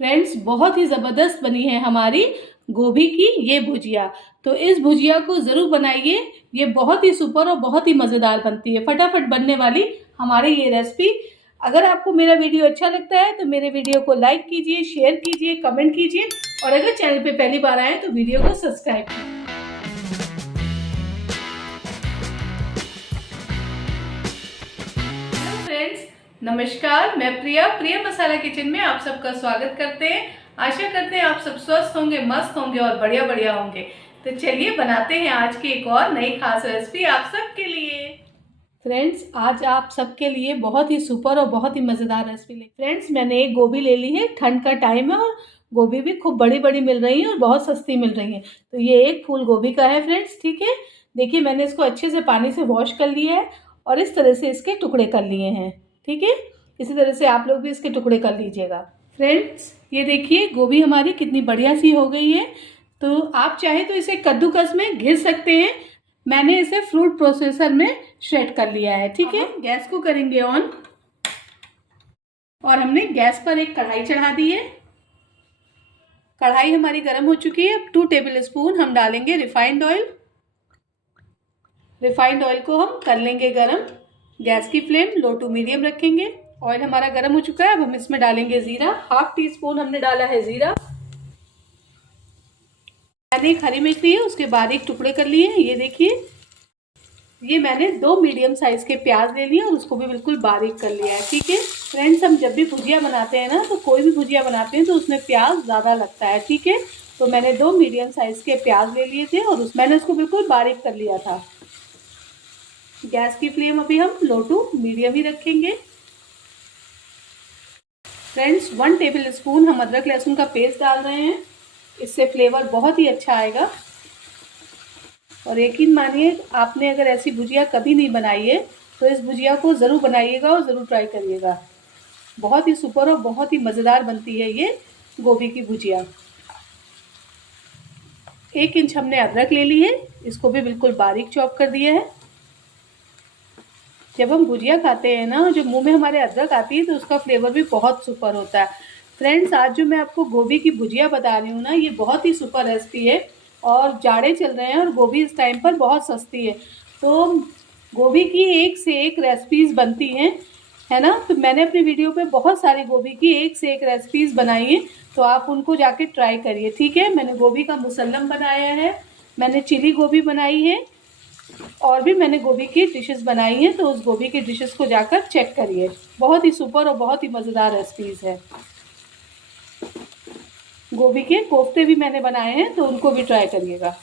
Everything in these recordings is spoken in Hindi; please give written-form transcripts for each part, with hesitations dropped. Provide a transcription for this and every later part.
फ्रेंड्स, बहुत ही ज़बरदस्त बनी है हमारी गोभी की ये भुजिया। तो इस भुजिया को ज़रूर बनाइए, ये बहुत ही सुपर और बहुत ही मज़ेदार बनती है, फटाफट बनने वाली हमारी ये रेसिपी। अगर आपको मेरा वीडियो अच्छा लगता है तो मेरे वीडियो को लाइक कीजिए, शेयर कीजिए, कमेंट कीजिए और अगर चैनल पे पहली बार आए तो वीडियो को सब्सक्राइब कीजिए। फ्रेंड्स, नमस्कार, मैं प्रिया मसाला किचन में आप सबका स्वागत करते हैं। आशा करते हैं आप सब स्वस्थ होंगे, मस्त होंगे और बढ़िया होंगे। तो चलिए बनाते हैं आज की एक और नई खास रेसिपी आप सबके लिए। फ्रेंड्स, आज आप सबके लिए बहुत ही सुपर और बहुत ही मज़ेदार रेसिपी ले। फ्रेंड्स, मैंने एक गोभी ले ली है, ठंड का टाइम है और गोभी भी खूब बड़ी बड़ी मिल रही है और बहुत सस्ती मिल रही है। तो ये एक फूल गोभी का है फ्रेंड्स, ठीक है। देखिए, मैंने इसको अच्छे से पानी से वॉश कर लिया है और इस तरह से इसके टुकड़े कर लिए हैं, ठीक है। इसी तरह से आप लोग भी इसके टुकड़े कर लीजिएगा। फ्रेंड्स, ये देखिए गोभी हमारी कितनी बढ़िया सी हो गई है। तो आप चाहे तो इसे कद्दूकस में घिस सकते हैं। मैंने इसे फ्रूट प्रोसेसर में श्रेड कर लिया है, ठीक है। गैस को करेंगे ऑन और हमने गैस पर एक कढ़ाई चढ़ा दी है। कढ़ाई हमारी गर्म हो चुकी है। 2 टेबल स्पून हम डालेंगे रिफाइंड ऑयल। रिफाइंड ऑयल को हम कर लेंगे गरम। गैस की फ्लेम लो टू मीडियम रखेंगे। ऑयल हमारा गर्म हो चुका है। अब हम इसमें डालेंगे जीरा। 1/2 टीस्पून हमने डाला है जीरा। मैंने एक हरी मिर्च ली है, उसके बारीक टुकड़े कर लिए हैं। ये देखिए, ये मैंने 2 मीडियम साइज के प्याज ले लिए और उसको भी बिल्कुल बारीक कर लिया है, ठीक है। फ्रेंड्स, हम जब भी भुजिया बनाते हैं ना, तो कोई भी भुजिया बनाते हैं तो उसमें प्याज ज़्यादा लगता है, ठीक है। तो मैंने 2 मीडियम साइज के प्याज ले लिए थे और मैंने उसको बिल्कुल बारीक कर लिया था। गैस की फ्लेम अभी हम लो टू मीडियम ही रखेंगे। फ्रेंड्स, 1 टेबल स्पून हम अदरक लहसुन का पेस्ट डाल रहे हैं। इससे फ्लेवर बहुत ही अच्छा आएगा। और यकीन मानिए, आपने अगर ऐसी भुजिया कभी नहीं बनाई है तो इस भुजिया को ज़रूर बनाइएगा और ज़रूर ट्राई करिएगा। बहुत ही सुपर और बहुत ही मज़ेदार बनती है ये गोभी की भुजिया। 1 इंच हमने अदरक ले ली है, इसको भी बिल्कुल बारीक चॉप कर दिया है। जब हम भुजिया खाते हैं ना, जो मुंह में हमारे अदरक आती है तो उसका फ्लेवर भी बहुत सुपर होता है। फ्रेंड्स, आज जो मैं आपको गोभी की भुजिया बता रही हूँ ना, ये बहुत ही सुपर रेसिपी है और जाड़े चल रहे हैं और गोभी इस टाइम पर बहुत सस्ती है। तो गोभी की एक से एक रेसिपीज़ बनती हैं, है ना। तो मैंने अपनी वीडियो पे बहुत सारी गोभी की एक से एक रेसिपीज़ बनाई हैं, तो आप उनको जाके ट्राई करिए, ठीक है। मैंने गोभी का मुसल्लम बनाया है, मैंने चिली गोभी बनाई है और भी मैंने गोभी की डिशेस बनाई हैं। तो उस गोभी की डिशेस को जाकर चेक करिए। बहुत ही सुपर और बहुत ही मज़ेदार रेसिपीज़ है। गोभी के कोफ्ते भी मैंने बनाए हैं, तो उनको भी ट्राई करिएगा।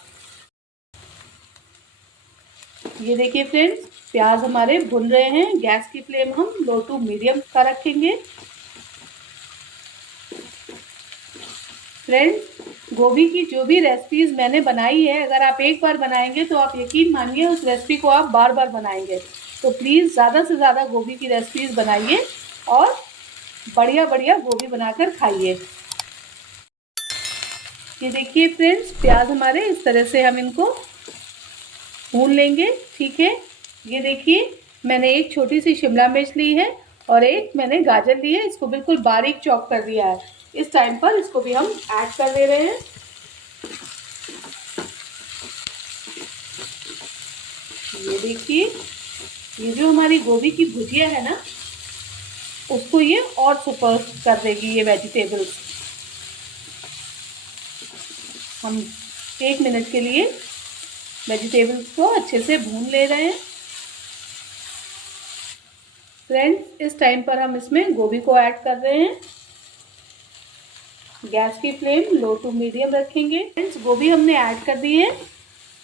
ये देखिए फ्रेंड्स, प्याज हमारे भुन रहे हैं। गैस की फ्लेम हम लो टू मीडियम का रखेंगे। फ्रेंड्स, गोभी की जो भी रेसिपीज़ मैंने बनाई है, अगर आप एक बार बनाएंगे तो आप यकीन मानिए उस रेसिपी को आप बार बार बनाएंगे। तो प्लीज़ ज़्यादा से ज़्यादा गोभी की रेसिपीज़ बनाइए और बढ़िया गोभी बनाकर खाइए। ये देखिए फ्रेंड्स, प्याज हमारे इस तरह से हम इनको भून लेंगे, ठीक है। ये देखिए, मैंने एक छोटी सी शिमला मिर्च ली है और एक मैंने गाजर ली है, इसको बिल्कुल बारीक चॉप कर दिया है। इस टाइम पर इसको भी हम ऐड कर दे रहे हैं। ये देखिए, ये जो हमारी गोभी की भुजिया है ना, उसको ये और सुपर कर देगी ये वेजिटेबल्स। हम 1 मिनट के लिए वेजिटेबल्स को अच्छे से भून ले रहे हैं। फ्रेंड्स, इस टाइम पर हम इसमें गोभी को ऐड कर रहे हैं। गैस की फ्लेम लो टू मीडियम रखेंगे। फ्रेंड्स, गोभी हमने ऐड कर दी है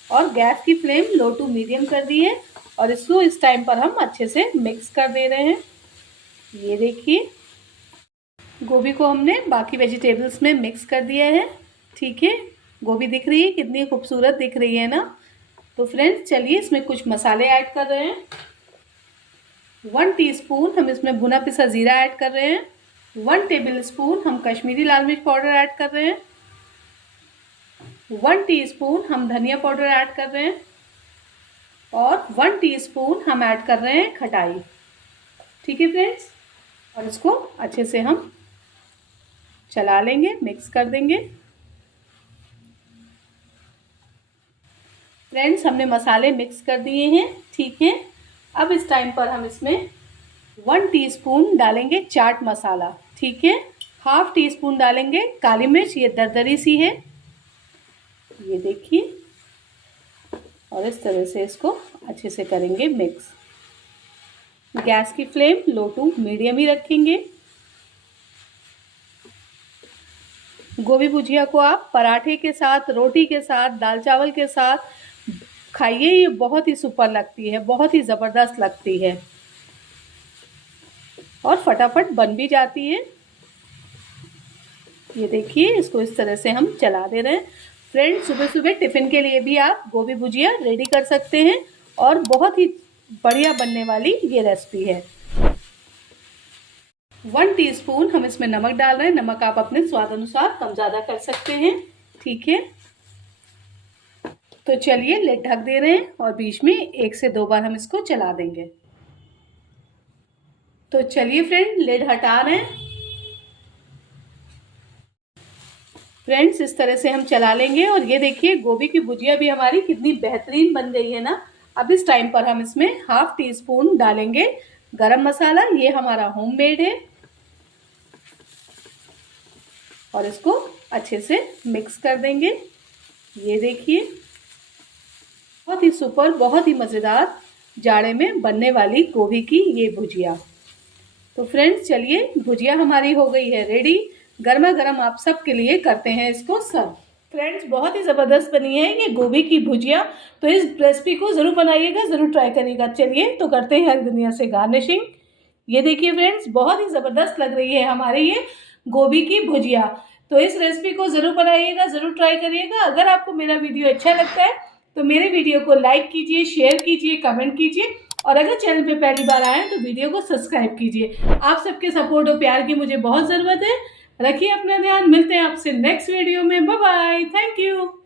और गैस की फ्लेम लो टू मीडियम कर दी है और इसको इस टाइम पर हम अच्छे से मिक्स कर दे रहे हैं। ये देखिए, गोभी को हमने बाकी वेजिटेबल्स में मिक्स कर दिया है, ठीक है। गोभी दिख रही है, कितनी खूबसूरत दिख रही है ना। तो फ्रेंड्स, चलिए इसमें कुछ मसाले ऐड कर रहे हैं। 1 टीस्पून हम इसमें भुना पिसा ज़ीरा ऐड कर रहे हैं। 1 टेबल स्पून हम कश्मीरी लाल मिर्च पाउडर ऐड कर रहे हैं। 1 टीस्पून हम धनिया पाउडर ऐड कर रहे हैं और 1 टीस्पून हम ऐड कर रहे हैं खटाई, ठीक है फ्रेंड्स। और इसको अच्छे से हम चला लेंगे, मिक्स कर देंगे। फ्रेंड्स, हमने मसाले मिक्स कर दिए हैं, ठीक है। अब इस टाइम पर हम इसमें 1 टीस्पून डालेंगे चाट मसाला, ठीक है। हाफ टी स्पून डालेंगे काली मिर्च, ये दरदरी सी है, ये देखिए। और इस तरह से इसको अच्छे से करेंगे मिक्स। गैस की फ्लेम लो टू मीडियम ही रखेंगे। गोभी भुजिया को आप पराठे के साथ, रोटी के साथ, दाल चावल के साथ खाइए, ये बहुत ही सुपर लगती है, बहुत ही ज़बरदस्त लगती है और फटाफट बन भी जाती है। ये देखिए, इसको इस तरह से हम चला दे रहे हैं। फ्रेंड्स, सुबह सुबह टिफ़िन के लिए भी आप गोभी भुजिया रेडी कर सकते हैं और बहुत ही बढ़िया बनने वाली ये रेसिपी है। 1 टीस्पून हम इसमें नमक डाल रहे हैं। नमक आप अपने स्वाद अनुसार कम ज़्यादा कर सकते हैं, ठीक है। तो चलिए लिड ढक दे रहे हैं और बीच में 1 से 2 बार हम इसको चला देंगे। तो चलिए फ्रेंड, लिड हटा रहे हैं। फ्रेंड्स, इस तरह से हम चला लेंगे और ये देखिए गोभी की भुजिया भी हमारी कितनी बेहतरीन बन गई है ना। अब इस टाइम पर हम इसमें हाफ टी स्पून डालेंगे गरम मसाला, ये हमारा होममेड है, और इसको अच्छे से मिक्स कर देंगे। ये देखिए, बहुत ही सुपर, बहुत ही मज़ेदार जाड़े में बनने वाली गोभी की ये भुजिया। तो फ्रेंड्स, चलिए भुजिया हमारी हो गई है रेडी। गर्मा गर्म आप सबके लिए करते हैं इसको सर्व। फ्रेंड्स, बहुत ही ज़बरदस्त बनी है ये गोभी की भुजिया। तो इस रेसिपी को ज़रूर बनाइएगा, ज़रूर ट्राई करिएगा। चलिए तो करते हैं हरी धनिया से गार्निशिंग। ये देखिए फ्रेंड्स, बहुत ही ज़बरदस्त लग रही है हमारी ये गोभी की भुजिया। तो इस रेसिपी को ज़रूर बनाइएगा, ज़रूर ट्राई करिएगा। अगर आपको मेरा वीडियो अच्छा लगता है तो मेरे वीडियो को लाइक कीजिए, शेयर कीजिए, कमेंट कीजिए, और अगर चैनल पे पहली बार आए हैं तो वीडियो को सब्सक्राइब कीजिए। आप सबके सपोर्ट और प्यार की मुझे बहुत ज़रूरत है। रखिए अपना ध्यान, मिलते हैं आपसे नेक्स्ट वीडियो में। Bye bye, thank you.